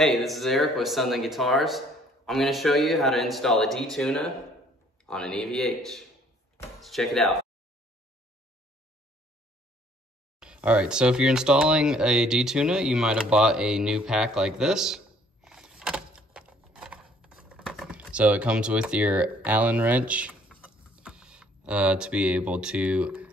Hey, this is Eric with Sunland Guitars. I'm going to show you how to install a D-Tuna on an EVH. Let's check it out. Alright, so if you're installing a D-Tuna, you might have bought a new pack like this. So it comes with your Allen wrench to be able to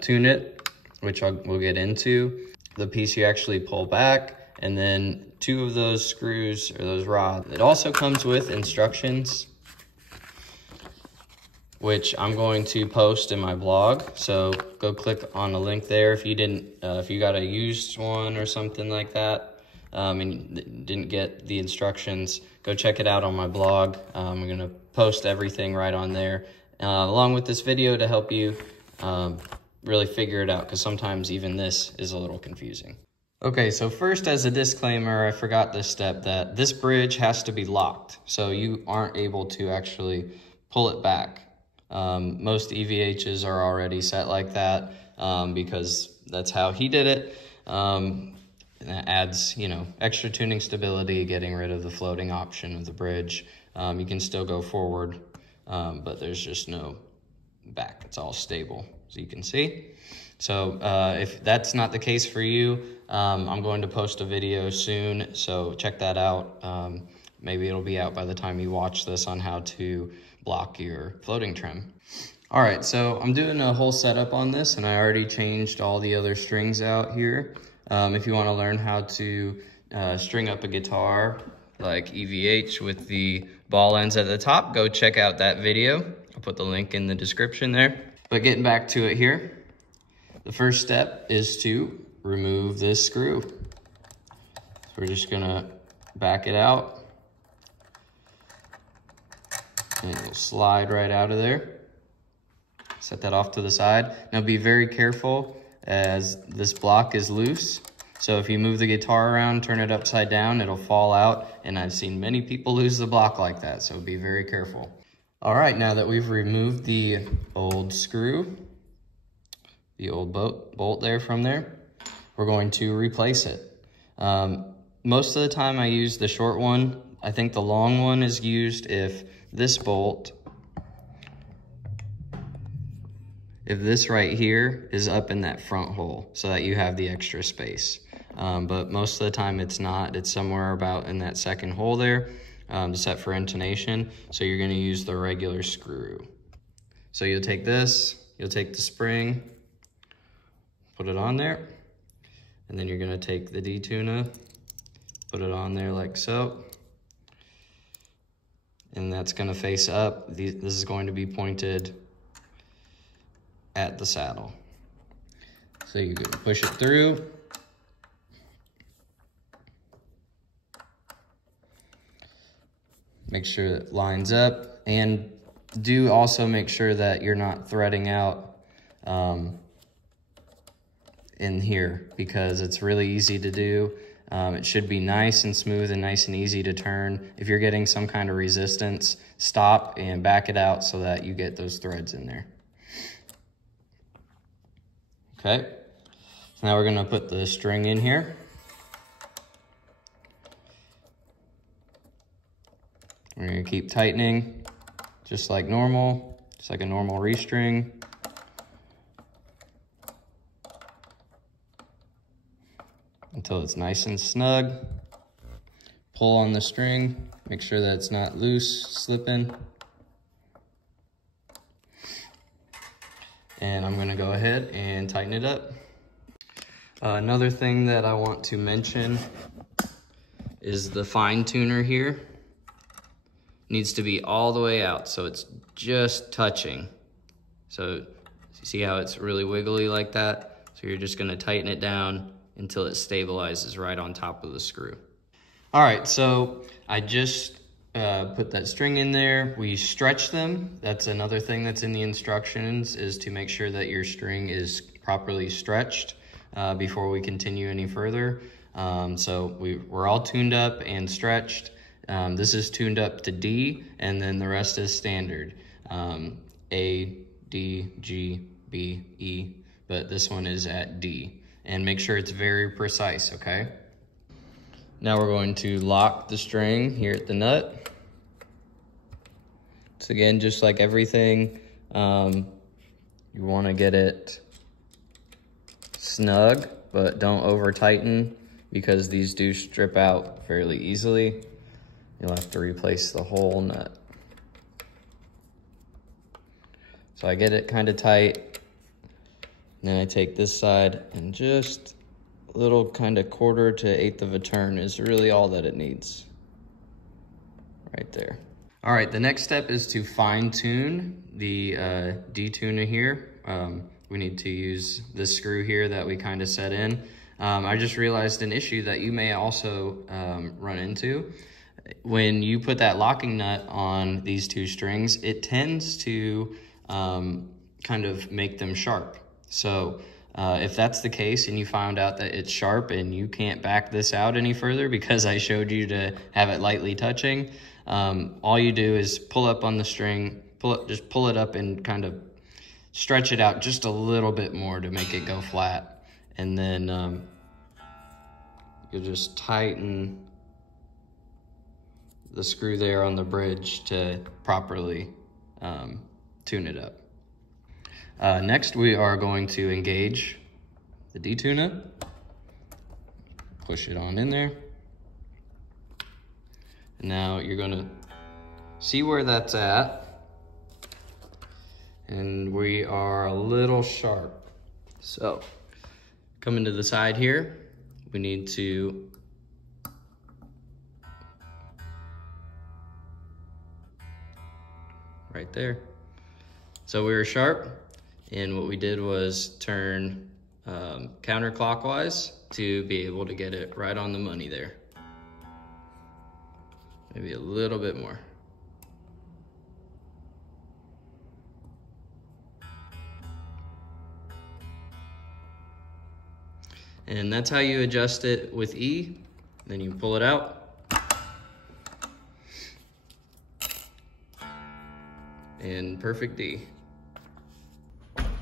tune it, which we'll get into. The piece you actually pull back, and then 2 of those screws or those rods. It also comes with instructions, which I'm going to post in my blog. So go click on the link there if you didn't, if you got a used one or something like that, and didn't get the instructions. Go check it out on my blog. I'm gonna post everything right on there, along with this video to help you really figure it out, because sometimes even this is a little confusing. Okay, so first, as a disclaimer, I forgot this step, that this bridge has to be locked, so you aren't able to actually pull it back. Most EVHs are already set like that, because that's how he did it. And that adds, extra tuning stability, getting rid of the floating option of the bridge. You can still go forward, but there's just no back. It's all stable, as you can see. So if that's not the case for you, I'm going to post a video soon, so check that out. Maybe it'll be out by the time you watch this on how to block your floating trem. All right, so I'm doing a whole setup on this, and I already changed all the other strings out here. If you want to learn how to string up a guitar like EVH with the ball ends at the top, go check out that video. I'll put the link in the description there. But getting back to it here, the first step is to remove this screw. So we're just gonna back it out, and it'll slide right out of there. Set that off to the side. Now be very careful, as this block is loose. So if you move the guitar around, turn it upside down, it'll fall out, and I've seen many people lose the block like that, so be very careful. All right, now that we've removed the old screw, the old bolt there from there, we're going to replace it. Most of the time I use the short one. I think the long one is used if this bolt, if this right here is up in that front hole, so that you have the extra space. But most of the time it's not. It's somewhere about in that second hole there, set for intonation. So you're gonna use the regular screw. So you'll take this, you'll take the spring, put it on there, and then you're gonna take the D-Tuna, put it on there like so, and that's gonna face up. This is going to be pointed at the saddle. So you can push it through. Make sure it lines up, and do also make sure that you're not threading out in here, because it's really easy to do. It should be nice and smooth and nice and easy to turn. If you're getting some kind of resistance, stop and back it out so that you get those threads in there. Okay, so now we're gonna put the string in here. We're gonna keep tightening just like normal, just like a normal restring. Until it's nice and snug. Pull on the string, make sure that it's not loose, slipping. And I'm gonna go ahead and tighten it up. Another thing that I want to mention is the fine tuner here needs to be all the way out, so it's just touching. So you see how it's really wiggly like that? So you're just gonna tighten it down until it stabilizes right on top of the screw. All right, so I just put that string in there. We stretch them. That's another thing that's in the instructions, is to make sure that your string is properly stretched before we continue any further. So we're all tuned up and stretched. This is tuned up to D, and then the rest is standard. A, D, G, B, E, but this one is at D. And make sure it's very precise, okay? Now we're going to lock the string here at the nut. So again, just like everything, you want to get it snug, but don't over tighten because these do strip out fairly easily. You'll have to replace the whole nut. So I get it kind of tight. Then I take this side and just a little kind of 1/4 to 1/8 of a turn is really all that it needs. Right there. All right, the next step is to fine tune the D-Tuna here. We need to use this screw here that we kind of set in. I just realized an issue that you may also run into. When you put that locking nut on these two strings, it tends to kind of make them sharp. So if that's the case and you found out that it's sharp and you can't back this out any further because I showed you to have it lightly touching, all you do is pull up on the string, just pull it up and kind of stretch it out just a little bit more to make it go flat. And then you'll just tighten the screw there on the bridge to properly tune it up. Next, we are going to engage the D-Tuna. Push it on in there. And now you're gonna see where that's at. And we are a little sharp. So, coming to the side here, we need to right there. So we were sharp, and what we did was turn counterclockwise to be able to get it right on the money there. Maybe a little bit more. And that's how you adjust it with E. Then you pull it out. And perfect D.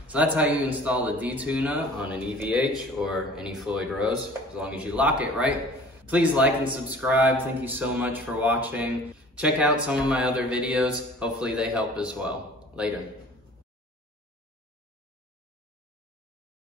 So that's how you install the D-Tuna on an EVH or any Floyd Rose, as long as you lock it right. Please like and subscribe. Thank you so much for watching. Check out some of my other videos. Hopefully they help as well. Later.